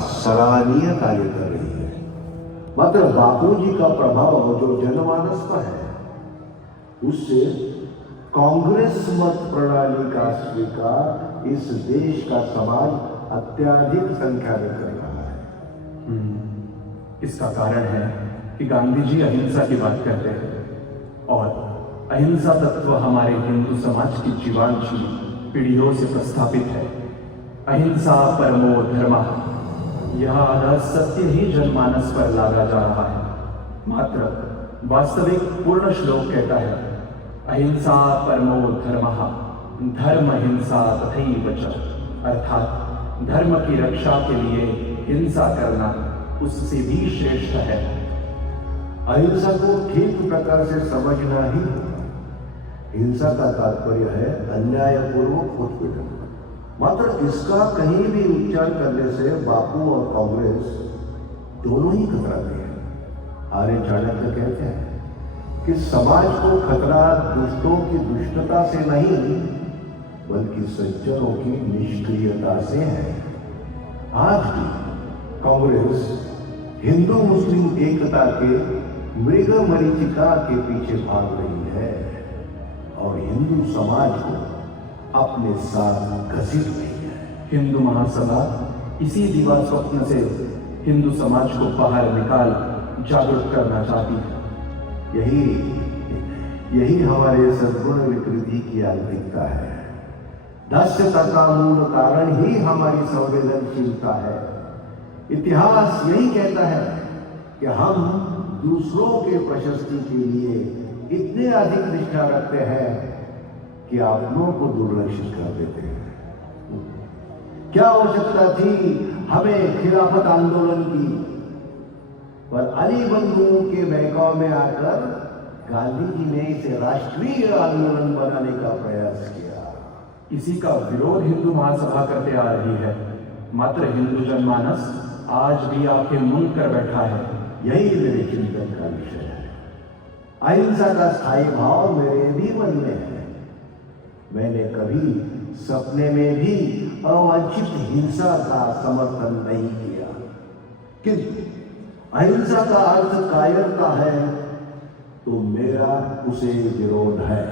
सराहनीय कार्य कर रही है। मात्र बापूजी का प्रभाव जो जनमानस पर है, उससे कांग्रेस मत प्रणाली का स्वीकार इस देश का समाज अत्यधिक संख्या में कर रहा है। इसका कारण है कि गांधी जी अहिंसा की बात करते हैं और अहिंसा तत्व हमारे हिंदू समाज की जीवांशी पीढ़ियों से प्रस्थापित है। अहिंसा परमो धर्मः, यह आदर्श सत्य ही जनमानस पर लादा जा रहा है। मात्र वास्तविक पूर्ण श्लोक कहता है, अहिंसा परमो धर्मः, धर्म हिंसा तथैव च, अर्थात धर्म की रक्षा के लिए हिंसा करना उससे भी श्रेष्ठ है। अहिंसा को ठीक प्रकार से समझना ही, हिंसा का तात्पर्य है अन्यायपूर्वक उत्पीड़न। मात्र इसका कहीं भी उच्चार करने से बापू और कांग्रेस दोनों ही कतराते हैं। आर्य चाणक्य कहते हैं कि समाज को खतरा दुष्टों की दुष्टता से नहीं, बल्कि सज्जनों की निष्क्रियता से है। आज भी कांग्रेस हिंदू मुस्लिम एकता के मृग मरीचिका के पीछे भाग रही है और हिंदू समाज को अपने साथ घसीट रही है। हिंदू महासभा इसी दिवा स्वप्न से हिंदू समाज को बाहर निकाल जागरूक करना चाहती है। यही हमारे सद्गुण विकृति की आंतरिकता है। दास्यता का मूल कारण ही हमारी संवेदनशीलता है। इतिहास यही कहता है कि हम दूसरों के प्रशस्ति के लिए इतने अधिक निष्ठा रखते हैं कि अपनों को दुर्लक्षित कर देते हैं। क्या आवश्यकता थी हमें खिलाफत आंदोलन की, पर अली बंधुओं के बहकाव में आकर गांधी जी ने इसे राष्ट्रीय आंदोलन बनाने का प्रयास किया। इसी का विरोध हिंदू महासभा करते आ रही है। मात्र हिंदू जनमानस आज भी आंखें मूंद कर बैठा है। यही मेरे चिंतन का विषय है। अहिंसा का स्थायी भाव मेरे भी मन में है। मैंने कभी सपने में भी अवांछित हिंसा का समर्थन नहीं किया, किंतु अहिंसा का अर्थ कायरता है तो मेरा उसे विरोध है।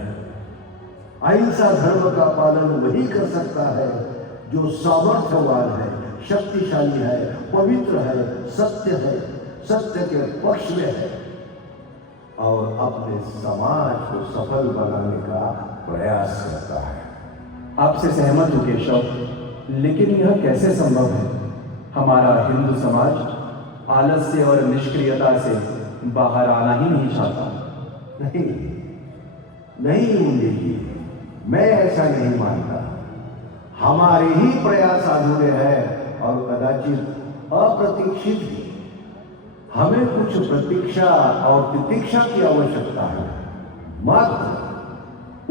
अहिंसा धर्म का पालन वही कर सकता है जो सामर्थ्यवान है, शक्तिशाली है, पवित्र है, सत्य के पक्ष में है और अपने समाज को सफल बनाने का प्रयास करता है। आपसे सहमत हूं केशव, लेकिन यह कैसे संभव है? हमारा हिंदू समाज आलस्य और निष्क्रियता से बाहर आना ही नहीं चाहता। नहीं मुंडे जी, मैं ऐसा नहीं मानता। हमारे ही प्रयास अधूरे हैं और कदाचित अप्रतीक्षित भी। हमें कुछ प्रतीक्षा और तितिक्षा की आवश्यकता है। मात्र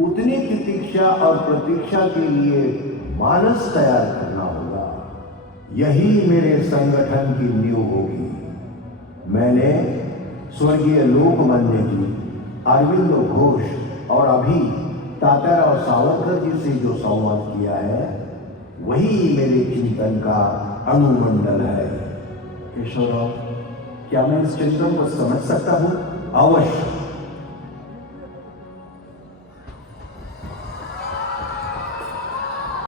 उतनी तितिक्षा और प्रतीक्षा के लिए मानस तैयार करना होगा। यही मेरे संगठन की नींव होगी। मैंने स्वर्गीय लोकमान्य जी, अरविंदो घोष और अभी तात्याराव सावरकर जी से जो संवाद किया है, वही मेरे चिंतन का अनुमंडल है। केशवराव, क्या मैं इस चिंतन को समझ सकता हूं? अवश्य।